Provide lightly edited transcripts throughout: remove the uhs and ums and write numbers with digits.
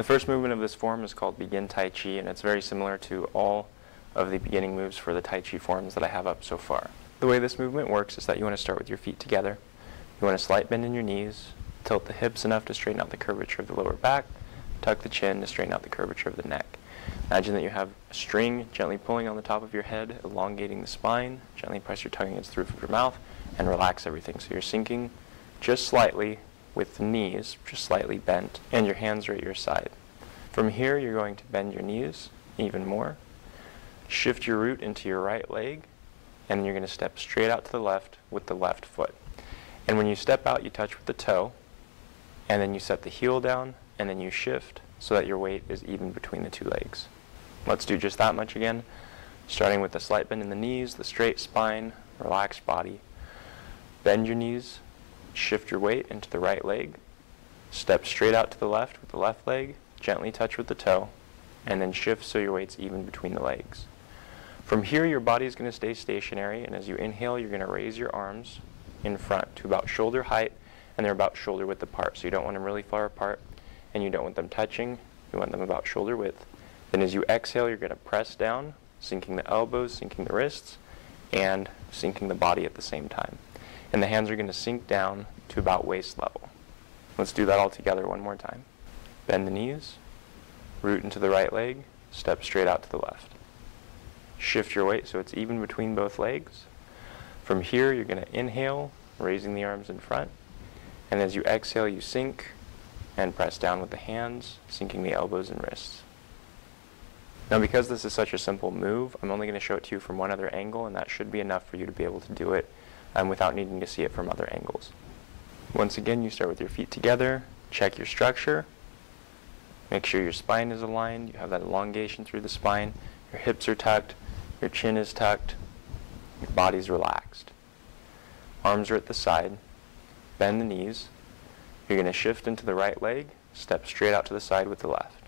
The first movement of this form is called Begin Tai Chi, and it's very similar to all of the beginning moves for the Tai Chi forms that I have up so far. The way this movement works is that you want to start with your feet together. You want a slight bend in your knees, tilt the hips enough to straighten out the curvature of the lower back, tuck the chin to straighten out the curvature of the neck. Imagine that you have a string gently pulling on the top of your head, elongating the spine, gently press your tongue against the roof of your mouth, and relax everything. So you're sinking just slightly with the knees, just slightly bent, and your hands are at your side. From here, you're going to bend your knees even more, shift your root into your right leg, and then you're going to step straight out to the left with the left foot. And when you step out, you touch with the toe, and then you set the heel down, and then you shift so that your weight is even between the two legs. Let's do just that much again, starting with the slight bend in the knees, the straight spine, relaxed body. Bend your knees, shift your weight into the right leg, step straight out to the left with the left leg, gently touch with the toe, and then shift so your weight's even between the legs. From here, your body is going to stay stationary, and as you inhale, you're going to raise your arms in front to about shoulder height, and they're about shoulder width apart. So you don't want them really far apart, and you don't want them touching. You want them about shoulder width. Then as you exhale, you're going to press down, sinking the elbows, sinking the wrists, and sinking the body at the same time. And the hands are going to sink down to about waist level. Let's do that all together one more time. Bend the knees, root into the right leg, step straight out to the left. Shift your weight so it's even between both legs. From here, you're going to inhale, raising the arms in front, and as you exhale, you sink and press down with the hands, sinking the elbows and wrists. Now, because this is such a simple move, I'm only going to show it to you from one other angle, and that should be enough for you to be able to do it without needing to see it from other angles. Once again, you start with your feet together, check your structure, make sure your spine is aligned, you have that elongation through the spine, your hips are tucked, your chin is tucked, your body's relaxed. Arms are at the side, bend the knees, you're going to shift into the right leg, step straight out to the side with the left.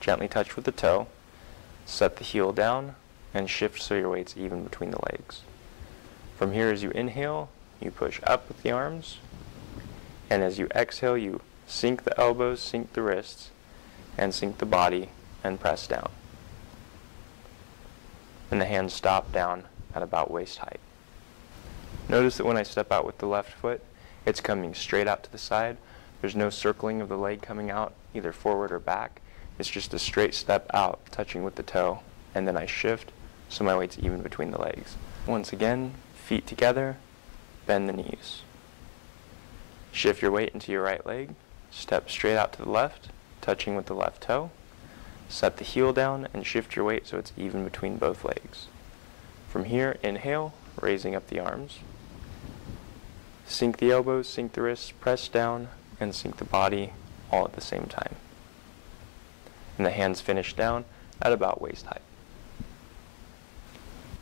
Gently touch with the toe, set the heel down, and shift so your weight's even between the legs. From here, as you inhale, you push up with the arms, and as you exhale, you sink the elbows, sink the wrists, and sink the body, and press down. And the hands stop down at about waist height. Notice that when I step out with the left foot, it's coming straight out to the side. There's no circling of the leg coming out, either forward or back. It's just a straight step out, touching with the toe, and then I shift so my weight's even between the legs. Once again, feet together, bend the knees. Shift your weight into your right leg, step straight out to the left, touching with the left toe. Set the heel down and shift your weight so it's even between both legs. From here, inhale, raising up the arms. Sink the elbows, sink the wrists, press down, and sink the body all at the same time. And the hands finish down at about waist height.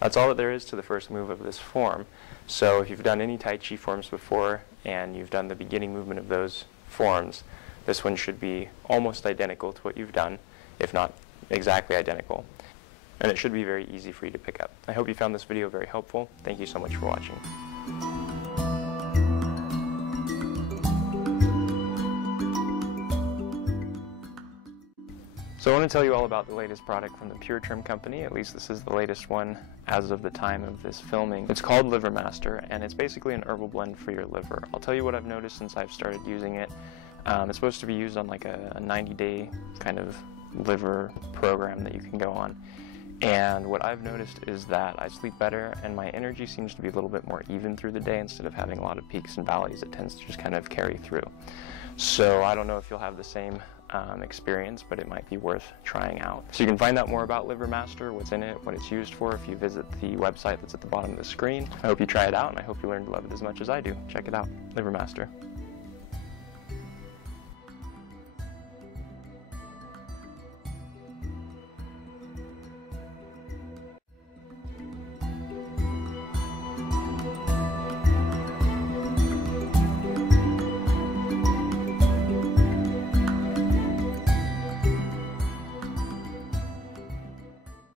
That's all that there is to the first move of this form. So if you've done any Tai Chi forms before and you've done the beginning movement of those forms, this one should be almost identical to what you've done, if not exactly identical. And it should be very easy for you to pick up. I hope you found this video very helpful. Thank you so much for watching. So I want to tell you all about the latest product from the Pure Trim company. At least this is the latest one as of the time of this filming. It's called Liver Master, and it's basically an herbal blend for your liver. I'll tell you what I've noticed since I've started using it. It's supposed to be used on like a 90-day kind of liver program that you can go on. And what I've noticed is that I sleep better and my energy seems to be a little bit more even through the day instead of having a lot of peaks and valleys. It tends to just kind of carry through. So I don't know if you'll have the same experience, but it might be worth trying out. So you can find out more about Liver Master, what's in it, what it's used for, if you visit the website that's at the bottom of the screen. I hope you try it out, and I hope you learn to love it as much as I do. Check it out, Liver Master.